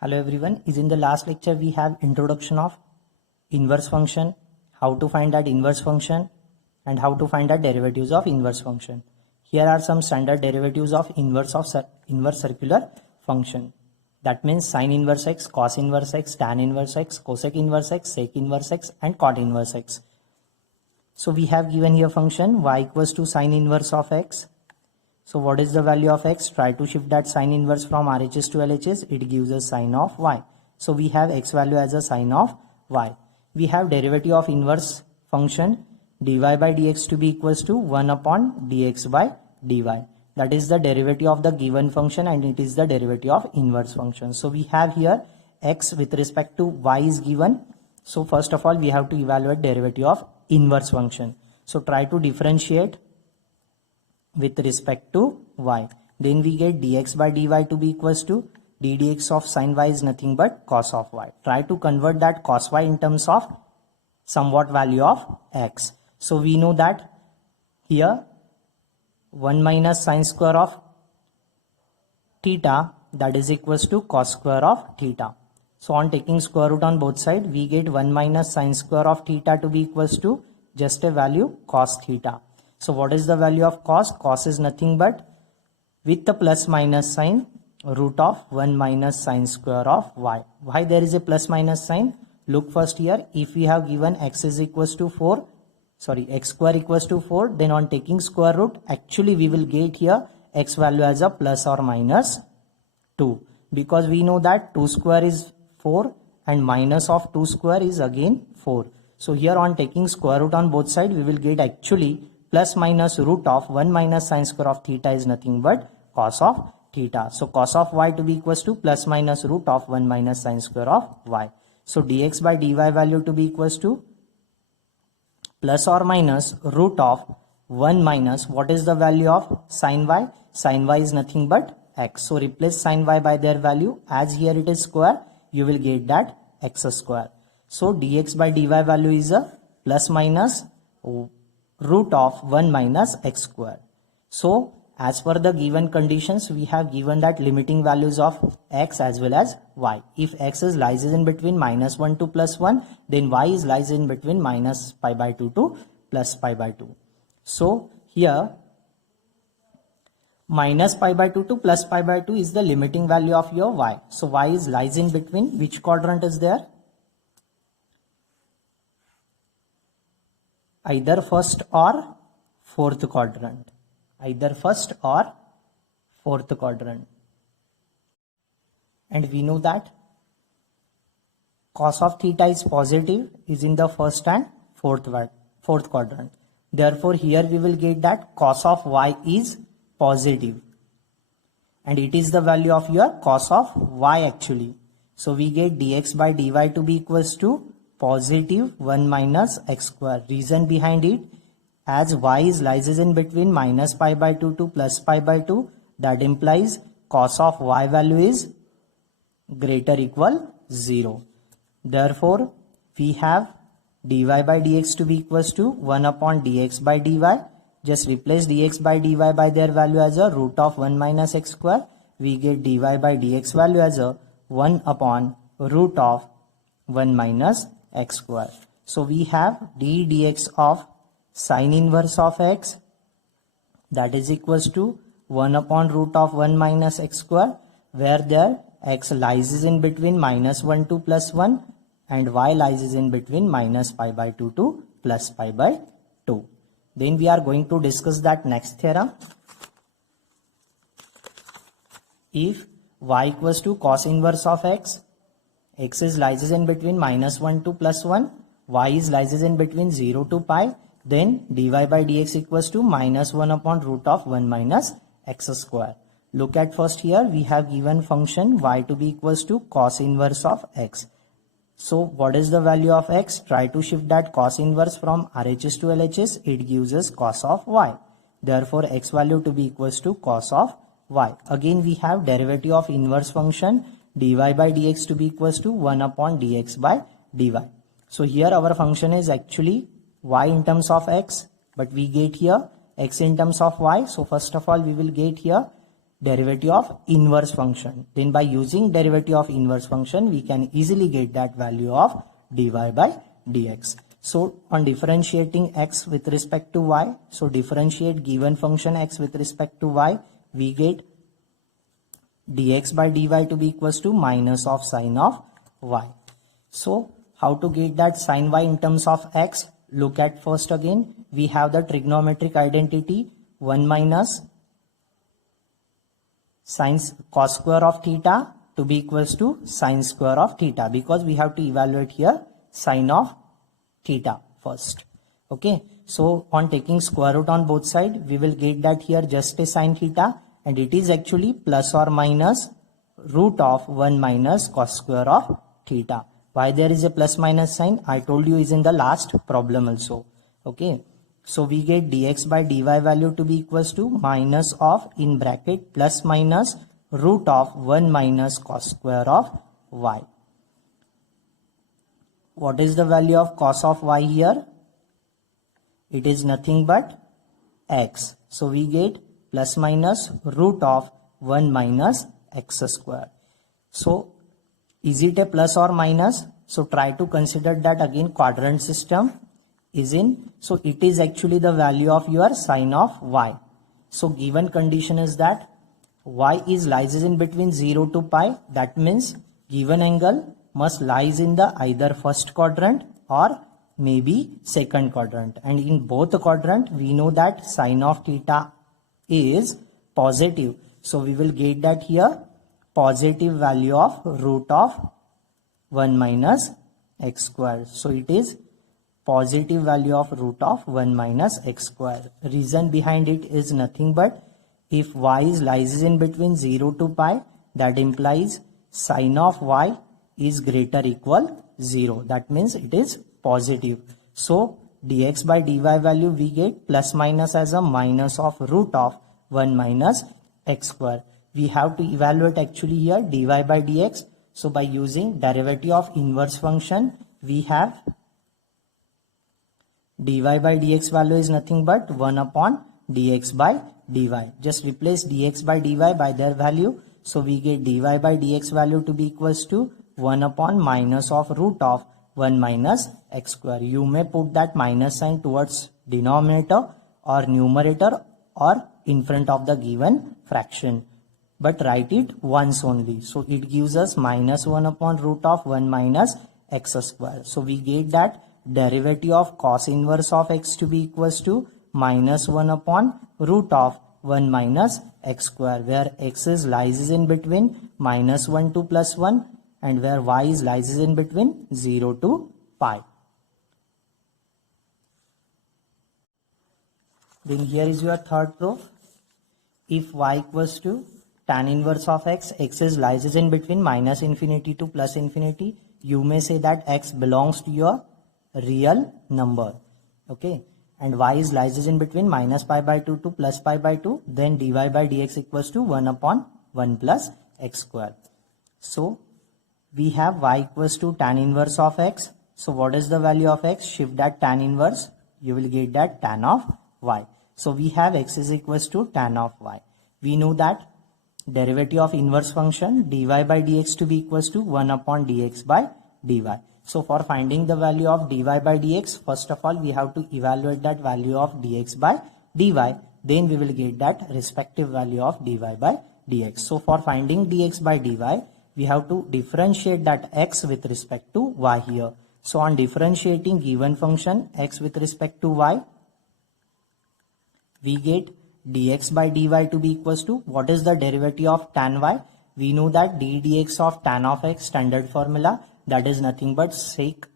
Hello everyone, is in the last lecture we have introduction of inverse function, how to find that inverse function and how to find that derivatives of inverse function. Here are some standard derivatives of inverse circular function. That means sin inverse x, cos inverse x, tan inverse x, cosec inverse x, sec inverse x and cot inverse x. So we have given here function y equals to sin inverse of x. So what is the value of x? Try to shift that sin inverse from RHS to LHS. It gives us sin of y. So we have x value as a sin of y. We have derivative of inverse function dy by dx to be equals to 1 upon dx by dy. That is the derivative of the given function and it is the derivative of inverse function. So we have here x with respect to y is given. So first of all we have to evaluate derivative of inverse function. So try to differentiate with respect to y. Then we get dx by dy to be equals to d dx of sin y is nothing but cos of y. Try to convert that cos y in terms of somewhat value of x. So we know that here 1 minus sin square of theta, that is equals to cos square of theta. So on taking square root on both sides, we get 1 minus sin square of theta to be equals to just a value cos theta. So what is the value of cos? Cos is nothing but with the plus minus sign root of 1 minus sin square of y. Why there is a plus minus sign? Look first here. If we have given x is equals to 4, x square equals to 4, then on taking square root, actually we will get here x value as a plus or minus 2. Because we know that 2 square is 4 and minus of 2 square is again 4. So here on taking square root on both sides, we will get actually plus minus root of 1 minus sin square of theta is nothing but cos of theta. So cos of y to be equals to plus minus root of 1 minus sin square of y. So dx by dy value to be equals to plus or minus root of 1 minus, what is the value of sin y? Sin y is nothing but x. So replace sin y by their value. As here it is square, you will get that x square. So dx by dy value is a plus minus root of 1 minus x square. So as per the given conditions, we have given that limiting values of x as well as y. If x is lies in between minus 1 to plus 1, then y is lies in between minus pi by 2 to plus pi by 2. So here minus pi by 2 to plus pi by 2 is the limiting value of your y. So y is lies in between which quadrant is there? Either first or fourth quadrant. Either first or fourth quadrant. And we know that cos of theta is positive, is in the first and fourth quadrant. Therefore here we will get that cos of y is positive. And it is the value of your cos of y actually. So we get dx by dy to be equals to positive 1 minus x square. Reason behind it, as y is lies in between minus pi by 2 to plus pi by 2, that implies cos of y value is greater equal 0. Therefore we have dy by dx to be equals to 1 upon dx by dy. Just replace dx by dy by their value as a root of 1 minus x square. We get dy by dx value as a 1 upon root of 1 minus x square. So we have d dx of sin inverse of x, that is equals to 1 upon root of 1 minus x square, where there x lies in between minus 1 to plus 1 and y lies in between minus pi by 2 to plus pi by 2. Then we are going to discuss that next theorem. If y equals to cos inverse of x, x is lies in between minus 1 to plus 1, y is lies in between 0 to pi, then dy by dx equals to minus 1 upon root of 1 minus x square. Look at first here, we have given function y to be equals to cos inverse of x. So what is the value of x? Try to shift that cos inverse from RHS to LHS. It gives us cos of y. Therefore x value to be equals to cos of y. Again we have derivative of inverse function dy by dx to be equals to 1 upon dx by dy. So here our function is actually y in terms of x, but we get here x in terms of y. So first of all we will get here derivative of inverse function. Then by using derivative of inverse function, we can easily get that value of dy by dx. So on differentiating x with respect to y, so differentiate given function x with respect to y, we get dx by dy to be equals to minus of sine of y. So how to get that sine y in terms of x? Look at first again, we have the trigonometric identity 1 minus sine cos square of theta to be equals to sine square of theta, because we have to evaluate here sine of theta first. Okay, so on taking square root on both sides, we will get that here just a sine theta, and it is actually plus or minus root of 1 minus cos square of theta. Why there is a plus minus sign? I told you is in the last problem also. Okay, so we get dx by dy value to be equals to minus of in bracket plus minus root of 1 minus cos square of y. What is the value of cos of y here? It is nothing but x. So we get plus minus root of 1 minus x square. So is it a plus or minus? So try to consider that again quadrant system is in. So it is actually the value of your sine of y. So given condition is that y is lies in between 0 to pi. That means given angle must lies in the either first quadrant or maybe second quadrant. And in both the quadrant, we know that sine of theta is positive. So we will get that here positive value of root of 1 minus x square. So it is positive value of root of 1 minus x square. Reason behind it is nothing but if y is lies in between 0 to pi, that implies sine of y is greater equal 0. That means it is positive. So dx by dy value we get plus minus as a minus of root of 1 minus x square. We have to evaluate actually here dy by dx. So by using derivative of inverse function, we have dy by dx value is nothing but 1 upon dx by dy. Just replace dx by dy by their value. So we get dy by dx value to be equals to 1 upon minus of root of 1 minus x square. You may put that minus sign towards denominator or numerator or in front of the given fraction, but write it once only. So it gives us minus 1 upon root of 1 minus x square. So we get that derivative of cos inverse of x to be equals to minus 1 upon root of 1 minus x square, where x is lies in between minus 1 to plus 1 and where y is lies in between 0 to pi. Then here is your third proof. If y equals to tan inverse of x, x is lies in between minus infinity to plus infinity, you may say that x belongs to your real number. Okay, and y is lies in between minus pi by 2 to plus pi by 2, then dy by dx equals to 1 upon 1 plus x square. So we have y equals to tan inverse of x. So what is the value of x? Shift that tan inverse, you will get that tan of y. So we have x is equals to tan of y. We know that derivative of inverse function dy by dx to be equals to 1 upon dx by dy. So for finding the value of dy by dx, first of all we have to evaluate that value of dx by dy. Then we will get that respective value of dy by dx. So for finding dx by dy, we have to differentiate that x with respect to y here. So on differentiating given function x with respect to y, we get dx by dy to be equals to, what is the derivative of tan y? We know that d dx of tan of x, standard formula, that is nothing but sec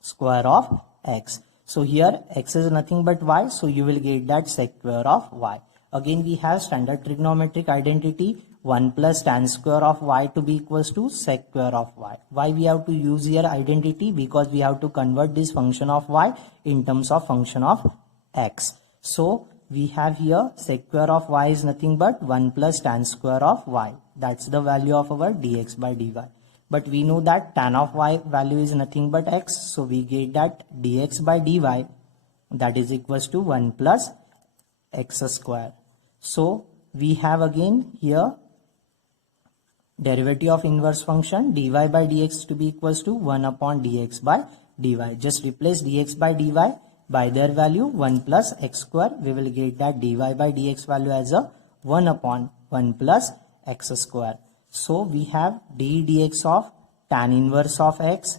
square of x. So here x is nothing but y, so you will get that sec square of y. Again we have standard trigonometric identity 1 plus tan square of y to be equals to sec square of y. Why we have to use here identity? Because we have to convert this function of y in terms of function of x. So we have here sec square of y is nothing but 1 plus tan square of y. That's the value of our dx by dy. But we know that tan of y value is nothing but x. So we get that dx by dy that is equals to 1 plus x square. So we have again here derivative of inverse function dy by dx to be equals to 1 upon dx by dy. Just replace dx by dy by their value 1 plus x square. We will get that dy by dx value as a 1 upon 1 plus x square. So we have d dx of tan inverse of x,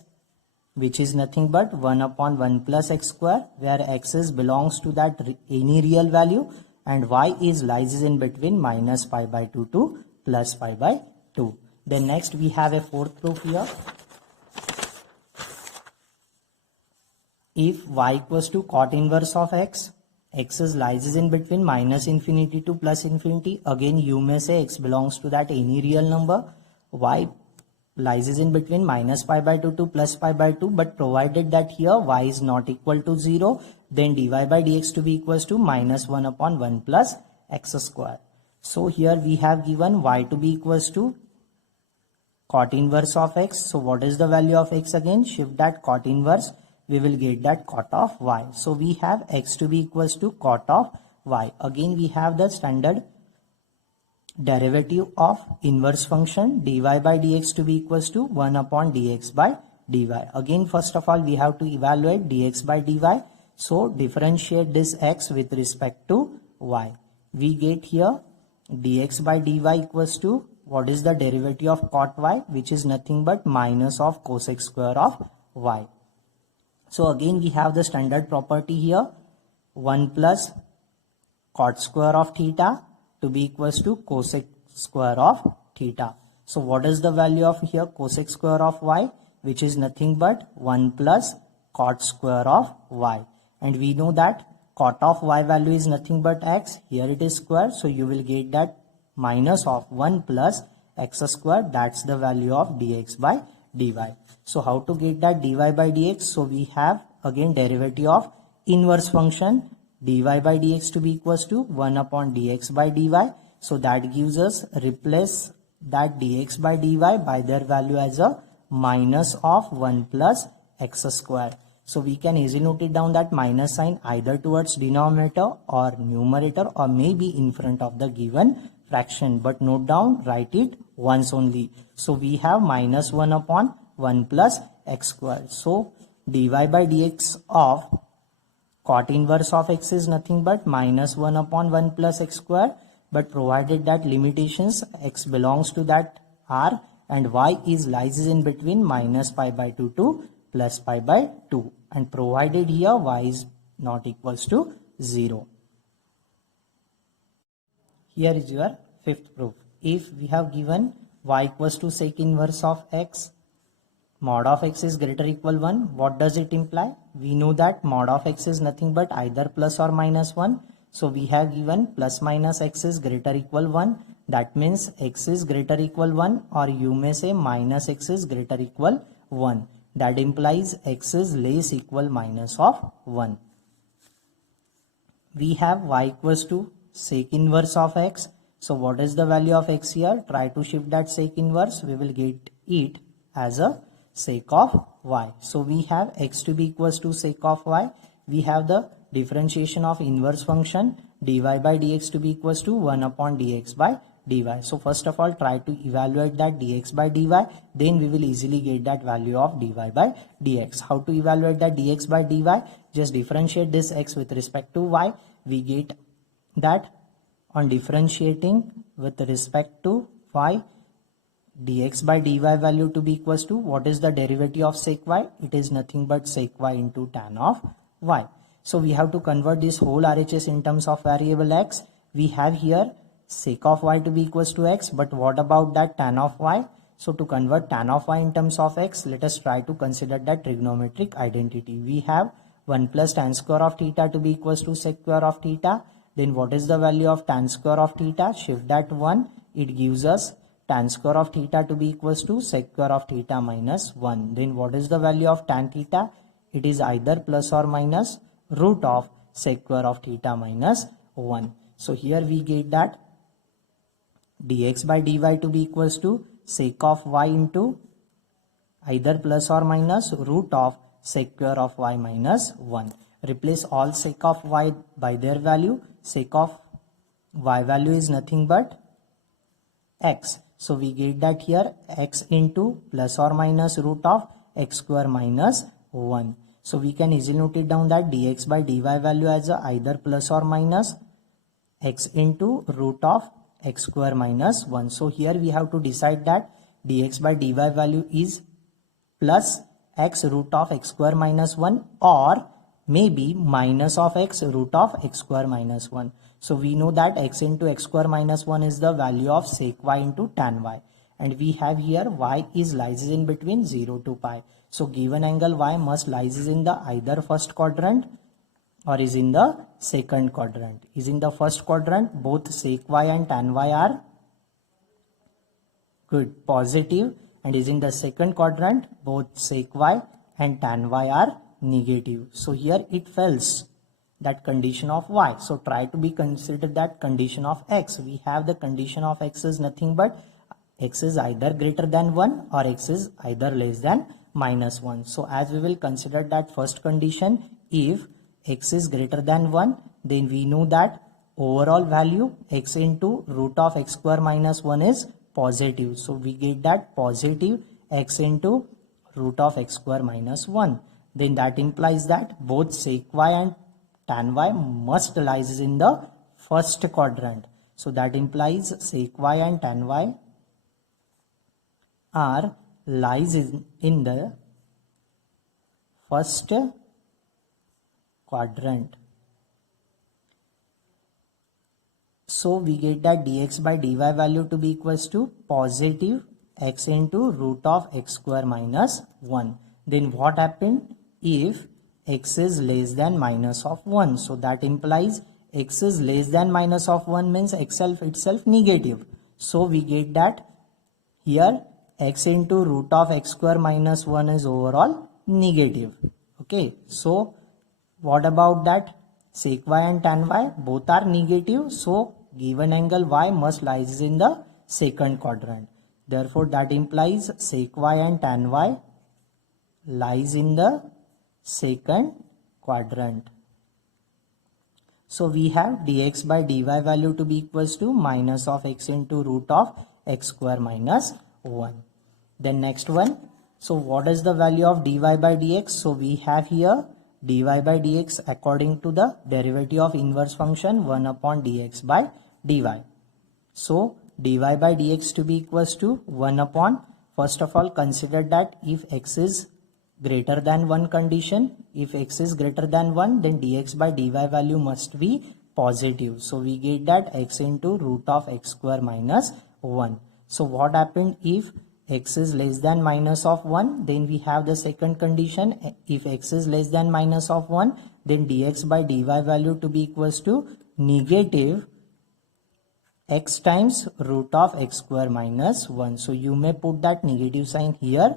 which is nothing but 1 upon 1 plus x square, where x is belongs to that any real value and y is lies in between minus pi by 2 to plus pi by 2. Then next we have a fourth proof here. If y equals to cot inverse of x, x is lies in between minus infinity to plus infinity. Again you may say x belongs to that any real number. Y lies in between minus pi by 2 to plus pi by 2, but provided that here y is not equal to 0, then dy by dx to be equals to minus 1 upon 1 plus x square. So here we have given y to be equals to cot inverse of x. So what is the value of x again? Shift that cot inverse, we will get that cot of y. So we have x to be equals to cot of y. Again we have the standard derivative of inverse function dy by dx to be equals to 1 upon dx by dy. Again first of all we have to evaluate dx by dy. So differentiate this x with respect to y. We get here dx by dy equals to, what is the derivative of cot y, which is nothing but minus of cosec square of y. So again we have the standard property here, 1 plus cot square of theta to be equals to cosec square of theta. So what is the value of here cosec square of y, which is nothing but 1 plus cot square of y. And we know that cot of y value is nothing but x. Here it is square, so you will get that minus of 1 plus x square. That's the value of dx by dy. So how to get that dy by dx? So we have again derivative of inverse function dy by dx to be equals to 1 upon dx by dy. So that gives us, replace that dx by dy by their value as a minus of 1 plus x square. So we can easily note it down that minus sign either towards denominator or numerator or maybe in front of the given fraction. But note down, write it once only. So we have minus 1 upon 1 plus x square. So dy by dx of cot inverse of x is nothing but minus 1 upon 1 plus x square, but provided that limitations x belongs to that r and y is lies in between minus pi by 2 to plus pi by 2, and provided here y is not equals to 0. Here is your fifth proof. If we have given y equals to sec inverse of x, mod of x is greater equal 1, what does it imply? We know that mod of x is nothing but either plus or minus 1. So we have given plus minus x is greater equal 1. That means x is greater equal 1, or you may say minus x is greater equal 1. That implies x is less equal minus of 1. We have y equals to sec inverse of x. So what is the value of x here? Try to shift that sec inverse. We will get it as a sec of y. So we have x to be equals to sec of y. We have the differentiation of inverse function dy by dx to be equals to 1 upon dx by dy. So first of all try to evaluate that dx by dy, then we will easily get that value of dy by dx. How to evaluate that dx by dy? Just differentiate this x with respect to y. We get that on differentiating with respect to y, dx by dy value to be equals to, what is the derivative of sec y? It is nothing but sec y into tan of y. So we have to convert this whole RHS in terms of variable x. We have here sec of y to be equals to x, but what about that tan of y? So to convert tan of y in terms of x, let us try to consider that trigonometric identity. We have 1 plus tan square of theta to be equals to sec square of theta. Then what is the value of tan square of theta? Shift that 1. It gives us tan square of theta to be equals to sec square of theta minus 1. Then what is the value of tan theta? It is either plus or minus root of sec square of theta minus 1. So here we get that dx by dy to be equals to sec of y into either plus or minus root of sec square of y minus 1. Replace all sec of y by their value. Sec of y value is nothing but x. So we get that here x into plus or minus root of x square minus 1. So we can easily note it down that dx by dy value as either plus or minus x into root of x square minus 1. So here we have to decide that dx by dy value is plus x root of x square minus 1 or maybe minus of x root of x square minus 1. So we know that x into x square minus 1 is the value of sec y into tan y. And we have here y is lies in between 0 to pi. So given angle y must lies in the either first quadrant or is in the second quadrant. Is in the first quadrant, both sec y and tan y are good, positive, and is in the second quadrant, both sec y and tan y are negative. So here it fails that condition of y. So try to be considered that condition of x. We have the condition of x is nothing but x is either greater than 1 or x is either less than minus 1. So as we will consider that first condition, if x is greater than 1, then we know that overall value x into root of x square minus 1 is positive. So we get that positive x into root of x square minus 1. Then that implies that both sec y and tan y must lies in the first quadrant. So that implies sec y and tan y are lies in the first quadrant. So we get that dx by dy value to be equals to positive x into root of x square minus 1. Then what happened if x is less than minus of 1? So that implies x is less than minus of 1 means x itself negative. So we get that here x into root of x square minus 1 is overall negative. Okay, so what about that? Sec y and tan y both are negative. So given angle y must lies in the second quadrant. Therefore that implies sec y and tan y lies in the second quadrant. So we have dx by dy value to be equals to minus of x into root of x square minus 1. Then next one. So what is the value of dy by dx? So we have here dy by dx according to the derivative of inverse function 1 upon dx by dy. So dy by dx to be equals to 1 upon, first of all consider that if x is greater than 1 condition, if x is greater than 1 then dx by dy value must be positive. So we get that x into root of x square minus 1. So what happened if x is less than minus of 1? Then we have the second condition. If x is less than minus of 1 then dx by dy value to be equals to negative x times root of x square minus 1. So you may put that negative sign here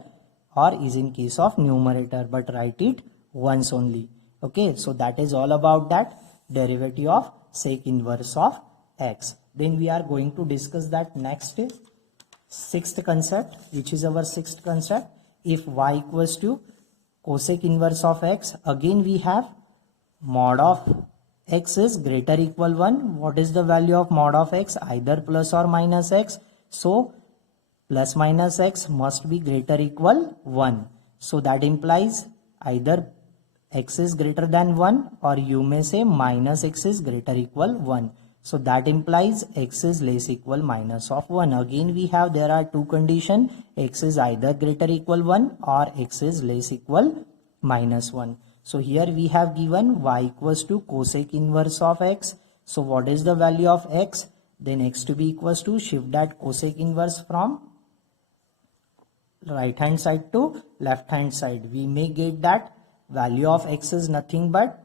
or is in case of numerator, but write it once only. Okay, so that is all about that derivative of sec inverse of x. Then we are going to discuss that next sixth concept, which is our sixth concept. If y equals to cosec inverse of x, again we have mod of x is greater equal 1. What is the value of mod of x? Either plus or minus x. So plus minus x must be greater equal 1. So that implies either x is greater than 1 or you may say minus x is greater equal 1. So that implies x is less equal minus of 1. Again we have there are two conditions. X is either greater equal 1 or x is less equal minus 1. So here we have given y equals to cosec inverse of x. So what is the value of x? Then x to be equals to shift that cosec inverse from right hand side to left hand side. We may get that value of x is nothing but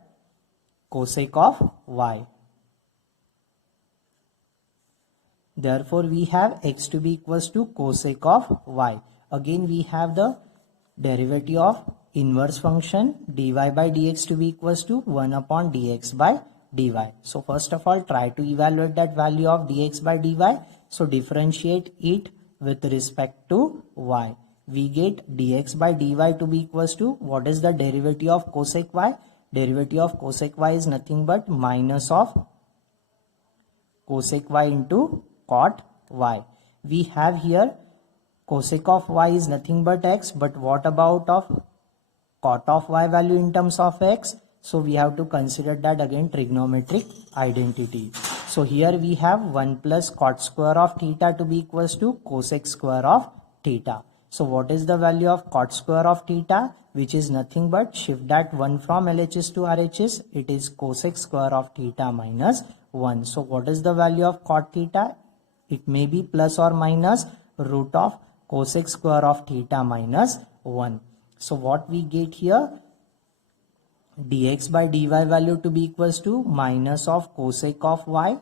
cosec of y. Therefore we have x to be equals to cosec of y. Again we have the derivative of inverse function dy by dx to be equals to 1 upon dx by dy. So first of all try to evaluate that value of dx by dy. So differentiate it with respect to y. We get dx by dy to be equals to, what is the derivative of cosec y? Derivative of cosec y is nothing but minus of cosec y into cot y. We have here cosec of y is nothing but x, but what about of cot of y value in terms of x? So we have to consider that again trigonometric identity. So here we have 1 plus cot square of theta to be equals to cosec square of theta. So what is the value of cot square of theta, which is nothing but shift that 1 from LHS to RHS, it is cosec square of theta minus 1. So what is the value of cot theta? It may be plus or minus root of cosec square of theta minus 1. So what we get here, dx by dy value to be equals to minus of cosec of y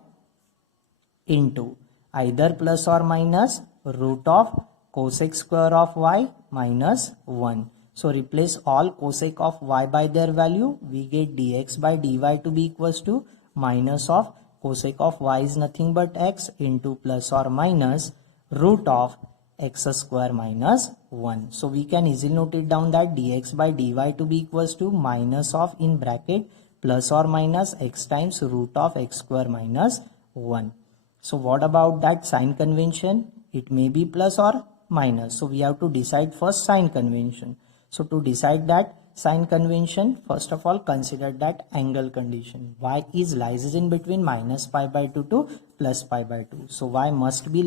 into either plus or minus root of cosec square of y minus 1. So replace all cosec of y by their value. We get dx by dy to be equals to minus of cosec of y is nothing but x into plus or minus root of x square minus 1. So we can easily note it down that dx by dy to be equals to minus of in bracket plus or minus x times root of x square minus 1. So what about that sign convention? It may be plus or minus. So we have to decide first sign convention. So to decide that sign convention, first of all consider that angle condition. Y is lies in between minus pi by 2 to plus pi by 2. So y must be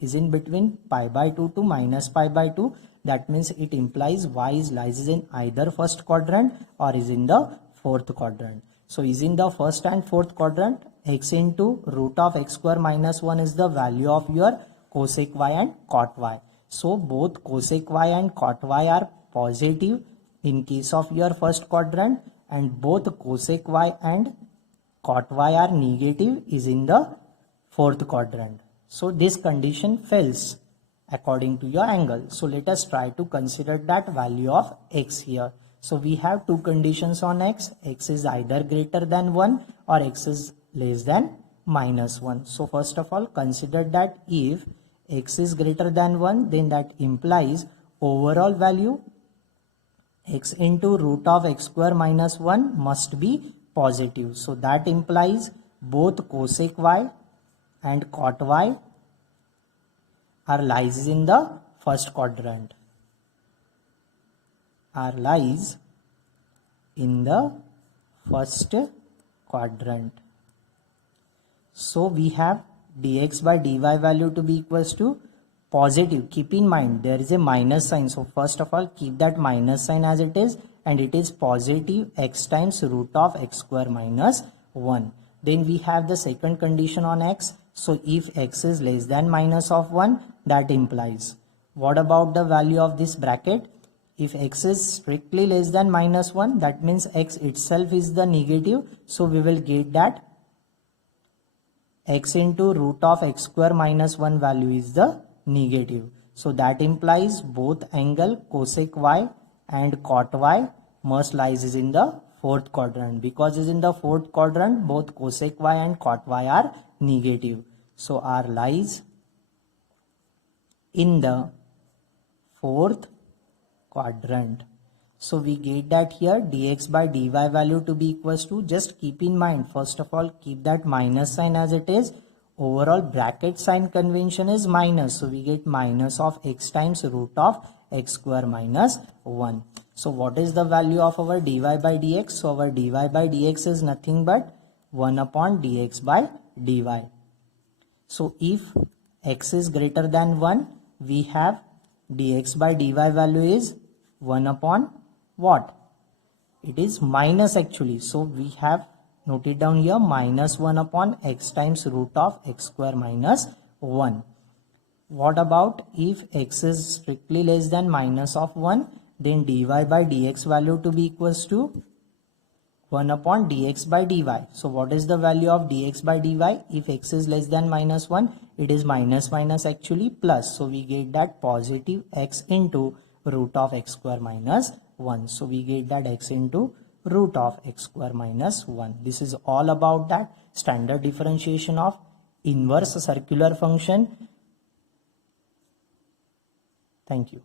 is in between pi by 2 to minus pi by 2. That means it implies y is lies in either first quadrant or is in the fourth quadrant. So is in the first and fourth quadrant, x into root of x square minus 1 is the value of your cosec y and cot y. So both cosec y and cot y are positive in case of your first quadrant, and both cosec y and cot y are negative is in the fourth quadrant. So this condition fails according to your angle. So let us try to consider that value of x here. So we have two conditions on x. X is either greater than 1 or x is less than minus 1. So first of all consider that if x is greater than 1, then that implies overall value x into root of x square minus 1 must be positive. So that implies both cosec y and cot y are lies in the first quadrant. Are lies in the first quadrant. So we have dx by dy value to be equals to positive. Keep in mind there is a minus sign. So first of all keep that minus sign as it is, and it is positive x times root of x square minus 1. Then we have the second condition on x. So if x is less than minus of 1, that implies, what about the value of this bracket? If x is strictly less than minus 1, that means x itself is the negative. So we will get that x into root of x square minus 1 value is the negative. So that implies both angle cosec y and cot y must lies is in the fourth quadrant. Because is in the fourth quadrant, both cosec y and cot y are negative. So our lies in the fourth quadrant. So we get that here dx by dy value to be equals to, just keep in mind first of all keep that minus sign as it is. Overall bracket sign convention is minus, so we get minus of x times root of x square minus 1. So what is the value of our dy by dx? So our dy by dx is nothing but 1 upon dx by dy. So if x is greater than 1, we have dx by dy value is 1 upon what? It is minus actually. So we have noted down here minus 1 upon x times root of x square minus 1. What about if x is strictly less than minus of 1? Then dy by dx value to be equals to 1 upon dx by dy. So what is the value of dx by dy? If x is less than minus 1, it is minus minus actually plus. So we get that positive x into root of x square minus 1. So we get that x into root of x square minus 1. This is all about that standard differentiation of inverse circular function. Thank you.